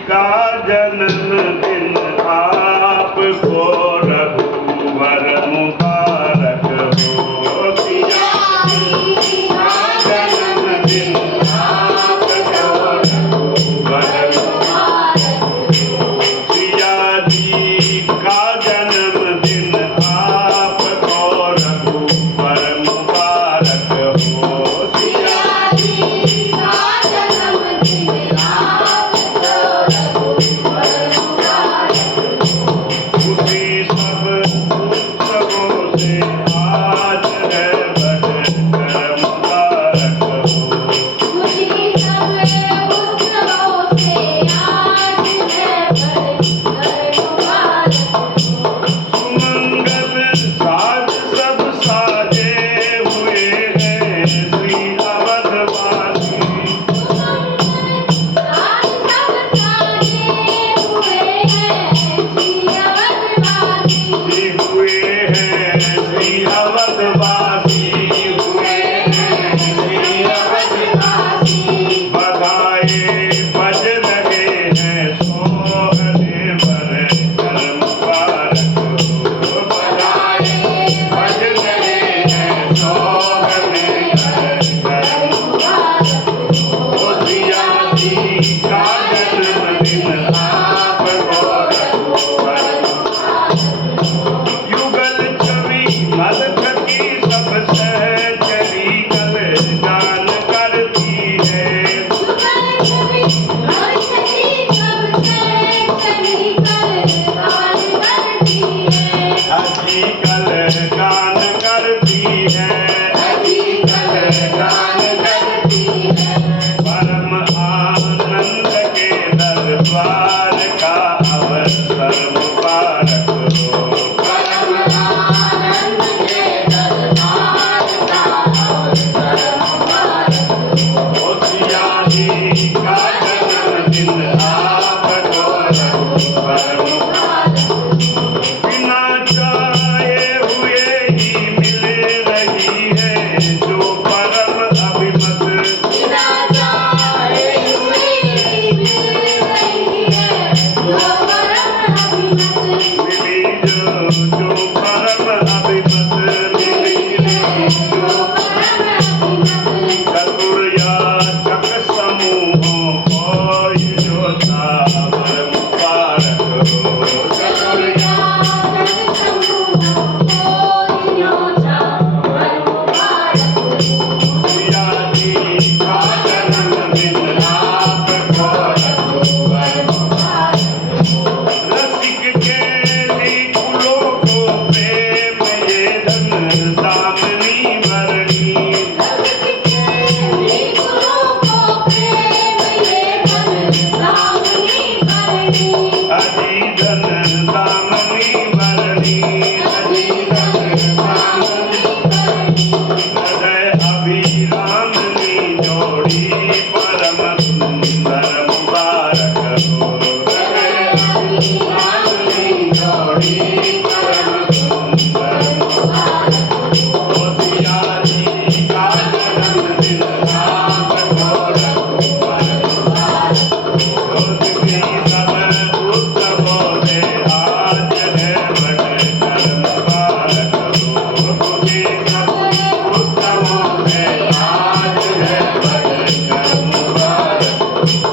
का जन्मदिन आपको रघुवर मुबारक हो। सिया जी का जन्मदिन आपको रघुवर मुबारक हो। सिया जी का जन्मदिन आपको रघुवर मुबारक हो। सिया जी का जन्मदिन आपको रघुवर मुबारक हो। खुशी सब उत्सवों से आज है बढ़कर मुबारक हो। खुशी सब उत्सवों से आज है बढ़कर मुबारक हो। सुमंगल साज सब साजे हुए हैं श्री अवधवासी। आज सब साजे हुए हैं श्री अवधवासी। हुए हैं श्री अवधवासी। हुए हैं श्री अवधवासी। बधाई बज रहे हैं सोहरे बढ़कर मुबारक हो। बधाई बज रहे हैं सोहरे बढ़कर मुबारक हो। सिया जी का जन्मदिन आपको रघुवर मुबारक हो। युगल छवि मलक की सब सहचरी कल गान करती है। युगल छवि मलक की सब सहचरी कल गान करती है। अजी कल गान करती है। अजी कल गान करती है। परम आनंद के दरबार का अवसर मुबारक हो। परम आनंद के दरबार का अवसर मुबारक हो। सिया जी का जन्मदिन आपको रघुवर मुबारक